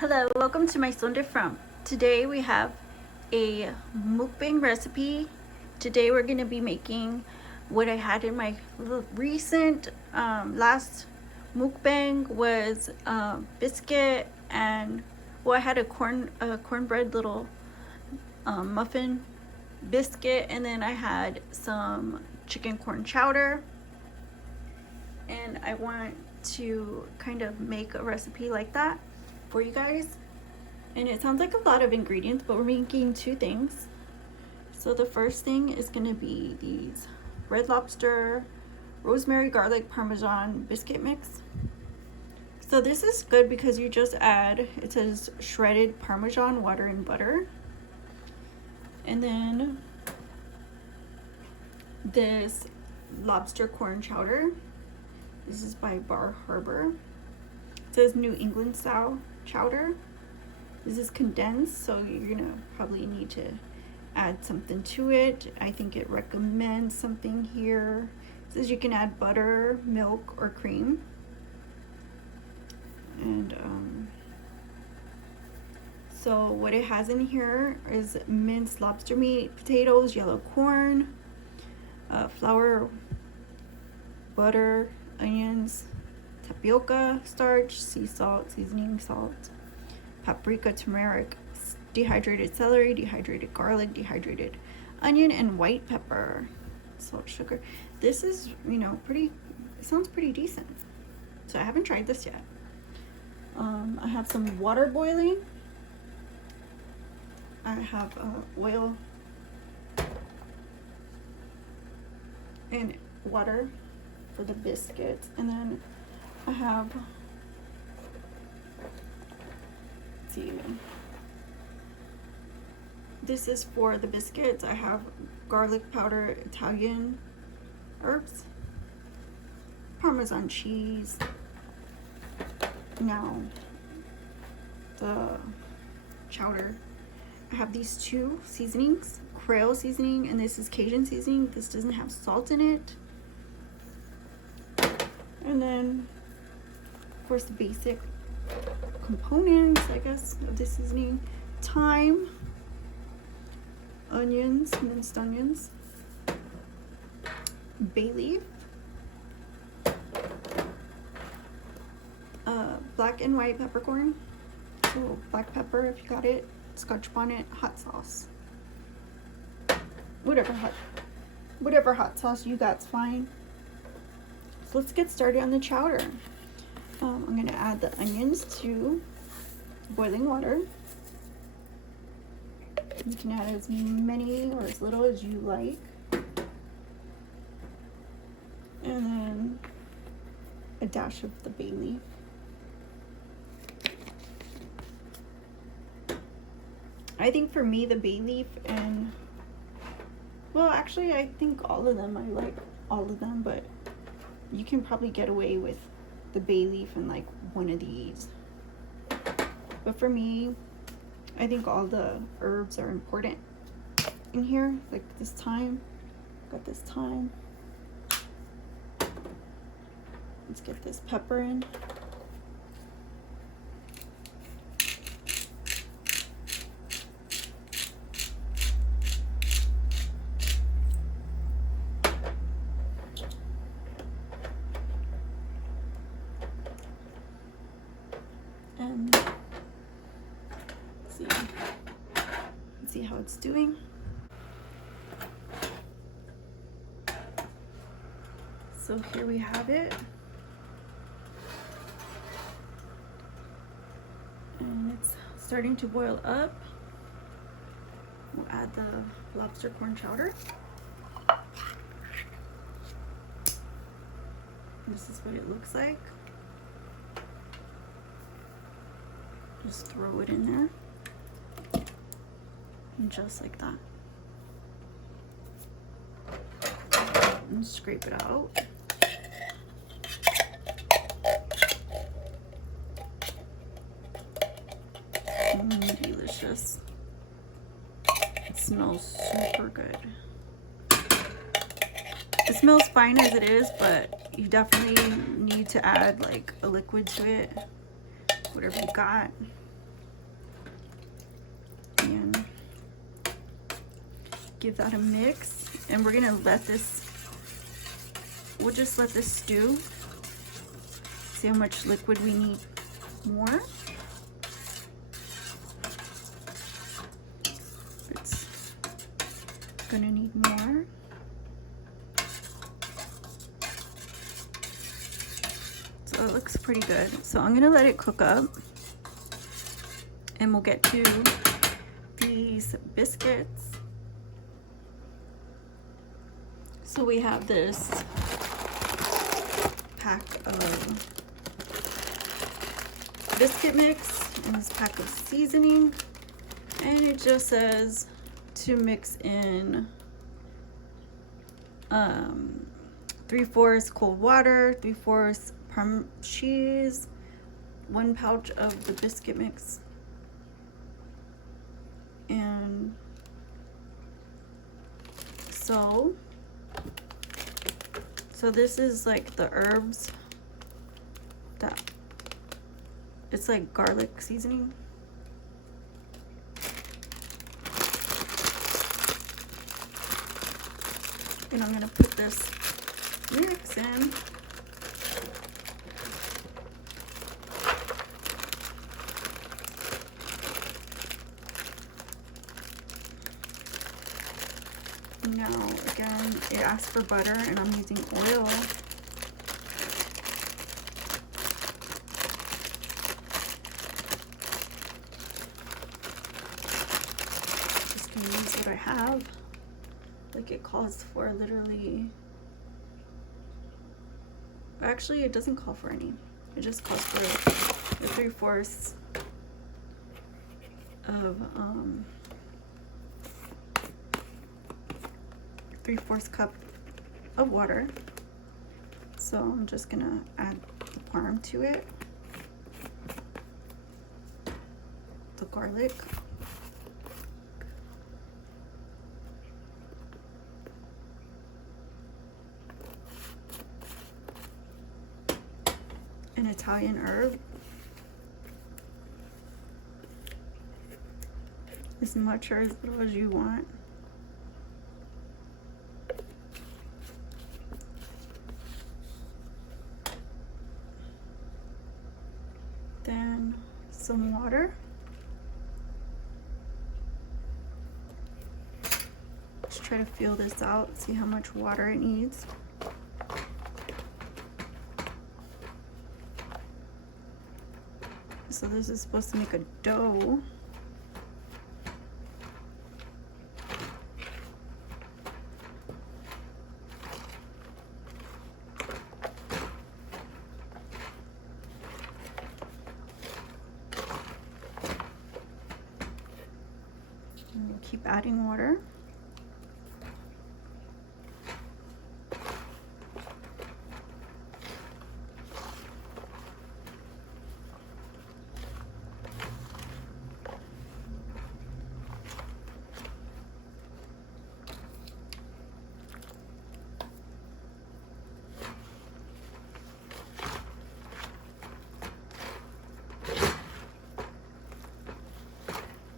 Hello, welcome to my Sonde From. Today we have a mukbang recipe. Today we're going to be making what I had in my recent last mukbang was biscuit and I had a cornbread little muffin biscuit, and then I had some chicken corn chowder, and I want to kind of make a recipe like that for you guys. And it sounds like a lot of ingredients, but we're making two things. So the first thing is going to be these Red Lobster rosemary garlic parmesan biscuit mix. So this is good because you just add, it says shredded parmesan, water, and butter. And then this lobster corn chowder. This is by Bar Harbor. It says New England style chowder. This is condensed, so you're gonna probably need to add something to it. I think it recommends something here. It says you can add butter, milk, or cream. And so what it has in here is minced lobster meat, potatoes, yellow corn, flour, butter, onions, tapioca starch, sea salt, seasoning salt, paprika, turmeric, dehydrated celery, dehydrated garlic, dehydrated onion, and white pepper, salt, sugar. This is, it sounds pretty decent. So I haven't tried this yet. I have some water boiling. I have oil and water for the biscuits, and then I have, let's see, this is for the biscuits. I have garlic powder, Italian herbs, Parmesan cheese. Now the chowder, I have these two seasonings, Creole seasoning, and this is Cajun seasoning. This doesn't have salt in it. And then, of course, the basic components, I guess, of the seasoning: thyme, onions, minced onions, bay leaf, black and white peppercorn, so black pepper if you got it, Scotch bonnet, hot sauce, whatever hot sauce you got's fine. So let's get started on the chowder. I'm going to add the onions to boiling water. You can add as many or as little as you like. And then a dash of the bay leaf. I think for me, the bay leaf and, well, actually, I think all of them, I like all of them, but you can probably get away with the bay leaf and like one of these. But for me, I think all the herbs are important in here. Like this thyme, got this thyme. Let's get this pepper in. And let's see how it's doing. So here we have it. And it's starting to boil up. We'll add the lobster corn chowder. This is what it looks like. Just throw it in there, and just like that, and scrape it out. Delicious. It smells super good. It smells fine as it is, but you definitely need to add like a liquid to it, whatever you got. give that a mix, and we're gonna let this, we'll just let this stew. See how much liquid we need more. It's gonna need more. So it looks pretty good. So I'm gonna let it cook up, and we'll get to these biscuits. So we have this pack of biscuit mix and this pack of seasoning, and it just says to mix in 3/4 cold water, 3/4 Parm cheese, 1 pouch of the biscuit mix, and so this is like the herbs that, it's like garlic seasoning. And I'm gonna put this mix in. Now, again, it asks for butter, and I'm using oil. Just gonna use what I have. Like it calls for literally. Actually, it doesn't call for any. It just calls for the 3/4 of 3/4 cup of water. So I'm just gonna add the parm to it, the garlic, an Italian herb, as much or as little as you want. Then some water. Let's try to feel this out, see how much water it needs. So this is supposed to make a dough. Keep adding water.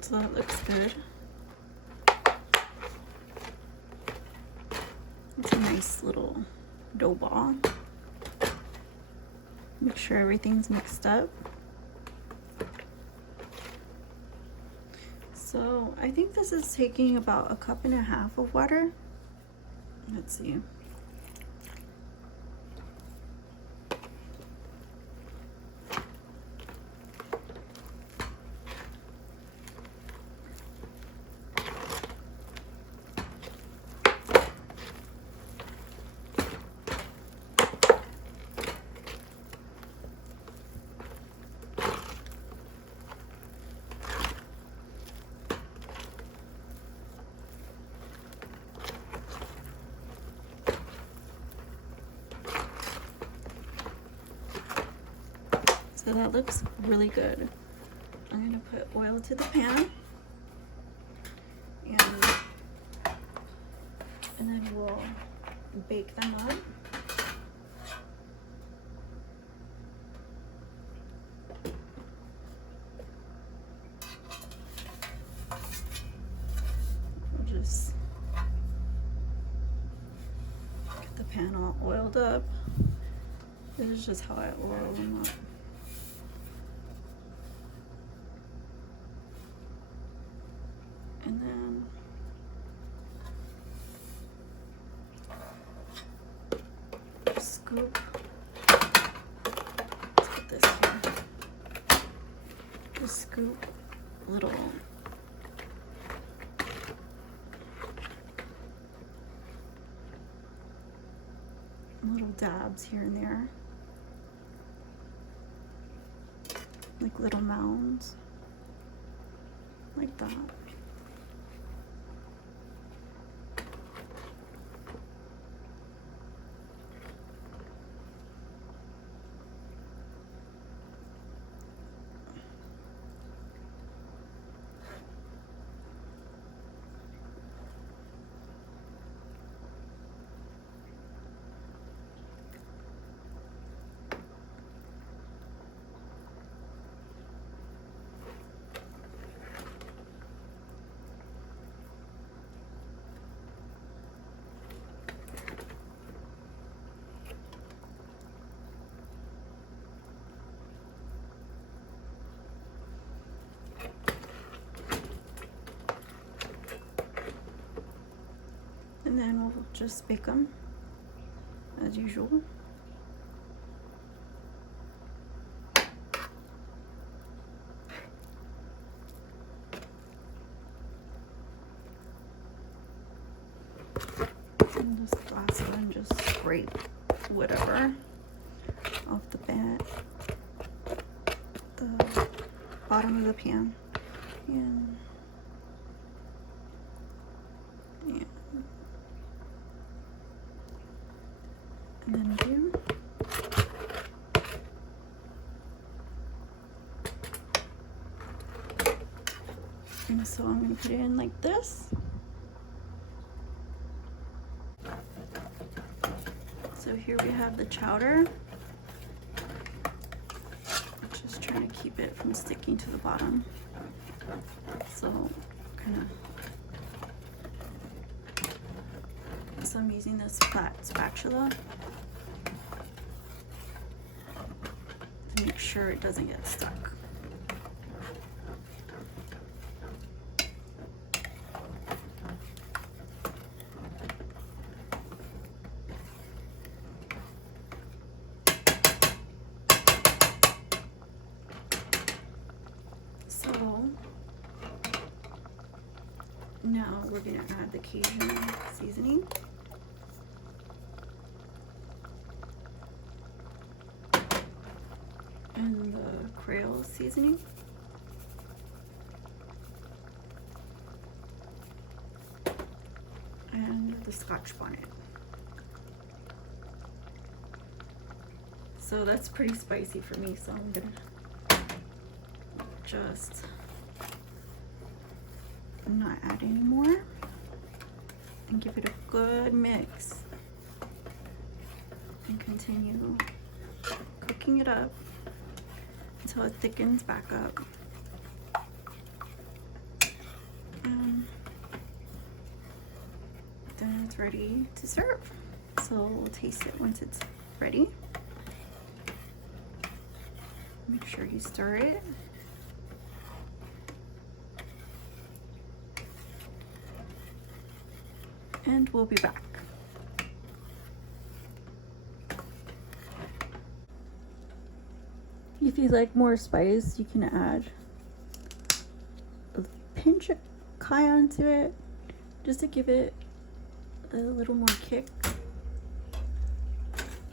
So that looks good. It's a nice little dough ball. Make sure everything's mixed up. So I think this is taking about 1.5 cups of water. Let's see. So that looks really good. I'm gonna put oil to the pan, and then we'll bake them up. We'll just pan all oiled up. This is just how I oil them up. And then scoop. Let's put this here. Just scoop little dabs here and there, like little mounds, like that. And then we'll just bake them as usual. And this last one, just scrape whatever off the bottom of the pan. And yeah. And then do. And so I'm going to put it in like this. So here we have the chowder. Just trying to keep it from sticking to the bottom. So I'm using this flat spatula to make sure it doesn't get stuck. So now we're going to add the Cajun seasoning. And the Creole seasoning. And the Scotch Bonnet. So that's pretty spicy for me, so I'm gonna just not add any more and give it a good mix and continue cooking it up until it thickens back up. And then it's ready to serve. So we'll taste it once it's ready. Make sure you stir it. And we'll be back. If you like more spice, you can add a pinch of cayenne to it, just to give it a little more kick.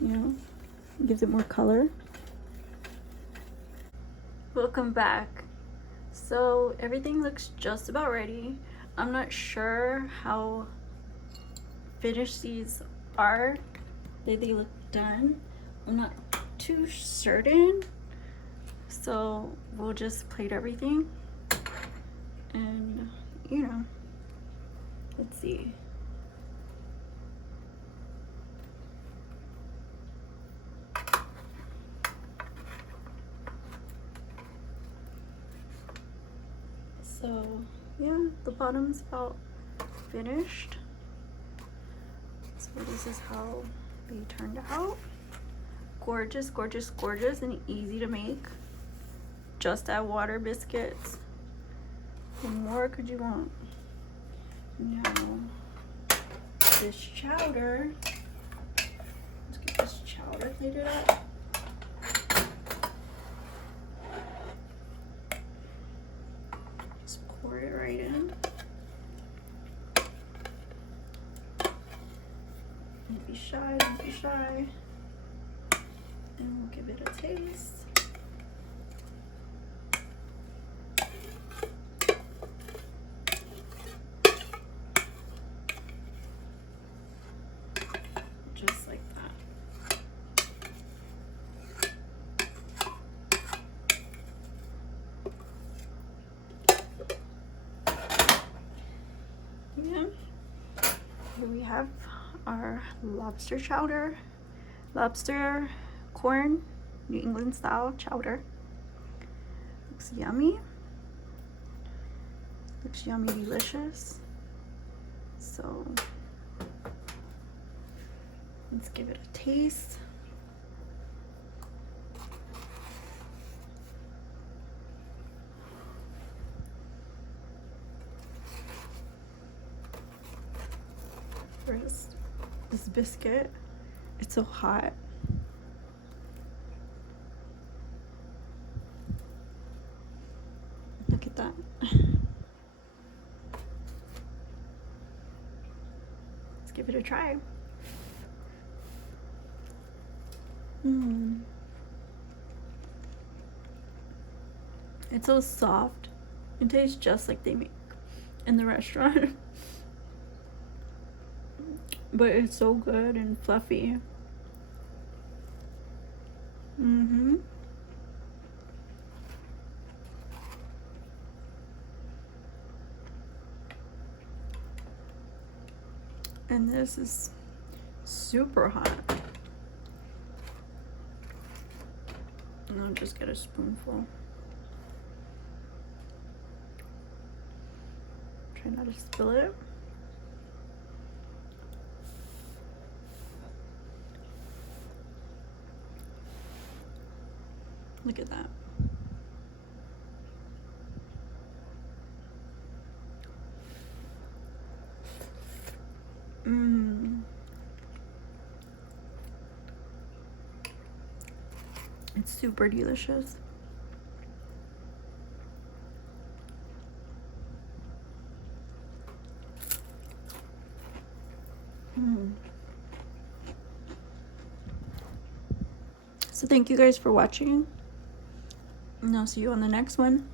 You know, gives it more color. Welcome back. So everything looks just about ready. I'm not sure how finished these are. They look done. I'm not too certain. So we'll just plate everything and, you know, let's see. So yeah, the bottom's about finished. So this is how they turned out. Gorgeous, gorgeous, gorgeous, and easy to make. Just add water, biscuits. What more could you want? Now, this chowder. Let's get this chowder plated up. Just pour it right in. Don't be shy, don't be shy. And we'll give it a taste. Just like that. Yeah. Here we have our lobster chowder. Lobster corn, New England style chowder. Looks yummy. Looks yummy, delicious. So let's give it a taste. First, this biscuit. It's so hot. Look at that. Let's give it a try. It's so soft. It tastes just like they make in the restaurant. But it's so good and fluffy. And this is super hot. And I'll just get a spoonful. Try not to spill it. Look at that. It's super delicious. So thank you guys for watching, and I'll see you on the next one.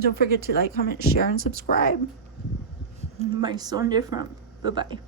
Don't forget to like, comment, share, and subscribe. My son different. Bye-bye.